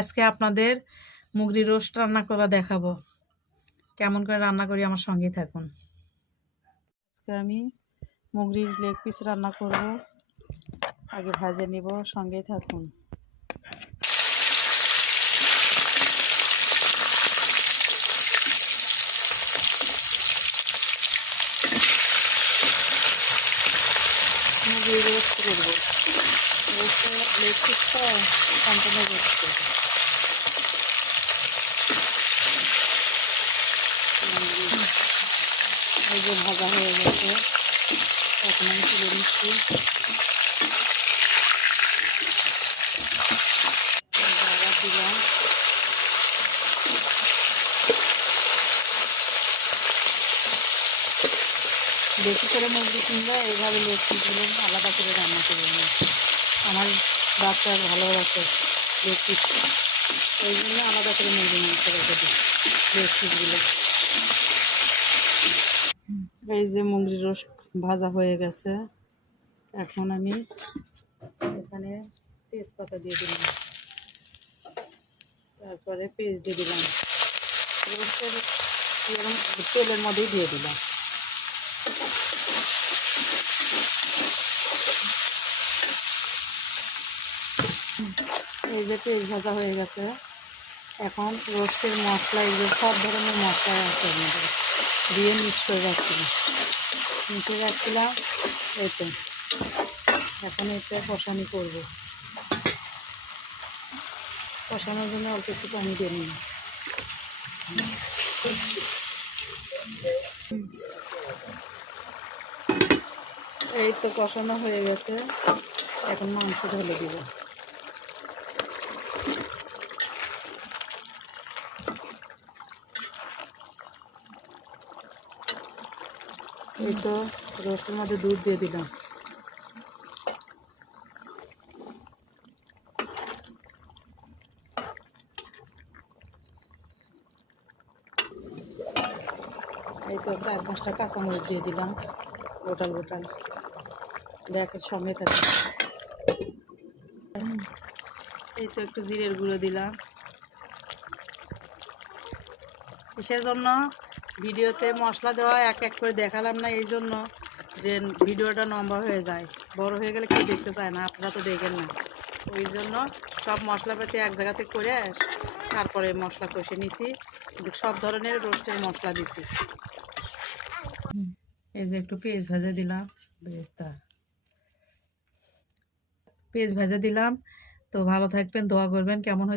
আজকে আপনাদের মুগরি রোস্ট রান্না করা দেখাবো। কেমন করে রান্না করি আমার সঙ্গেই থাকুন। আজকে আমি মুগরির লেগ পিস রান্না করব। আগে ভাজে নিব, সঙ্গেই থাকুন। মুগরি রোস্ট করব। লেগ পিসটা সম্পূর্ণ রোস্ট করব। এই যে ভাজা হয়ে গেছে, এখন আমি তুলে নিচ্ছি। দিলাম বেশি করে মুরগি কিনলে এইভাবে লেগ পিসগুলো আলাদা করে রান্না করে নিই। আমার বাচ্চার ভালোবাসে লেগ পিস, ওই জন্য আলাদা করে মুরগি মাংস রেখে দিই লেগ পিসগুলো। এই যে মুরগি রোস্ট ভাজা হয়ে গেছে, এখন আমি এখানে তেজপাতা দিয়ে দিলাম, তারপরে পেঁয়াজ দিয়ে দিলাম, রোস্টের তেলের মধ্যেই দিয়ে দিলাম। এই যে পেঁয়াজ ভাজা হয়ে গেছে, এখন রোস্টের মশলা, এগুলো সব ধরনের মশলা আছে এর মধ্যে দিয়ে মিক্স রাখছিলাম এতে। এখন এটা কষানি করব, কষানোর জন্য অল্প একটু পানি দিয়ে নিই। এই তো কষানো হয়ে গেছে, এখন মাংস ঢেলে দিব। এই তো রোস্টের মধ্যে দুধ দিয়ে দিলাম। এই তো 4-5টা কাঁচামরিচ দিয়ে দিলাম, গোটাল গোটাল, ব্যাকের সঙ্গে থাকে। এই তো একটু জিরের গুঁড়ো দিলাম। কিসের জন্য ভিডিওতে মশলা দেওয়া এক এক করে দেখালাম না, এই জন্য যে ভিডিওটা লম্বা হয়ে যায়, বড় হয়ে গেলে কেউ দেখতে চায় না, আপনারা তো দেখেন না। ওই জন্য সব মশলাপাতি এক জায়গাতে করে তারপরে মশলা কষে নিছি, কিন্তু সব ধরনের রোস্টের মশলা দিছি। এই যে একটু পেঁয়াজ ভাজা দিলাম, পেঁয়াজ ভাজা দিলাম। তো ভালো থাকবেন, দোয়া করবেন। কেমন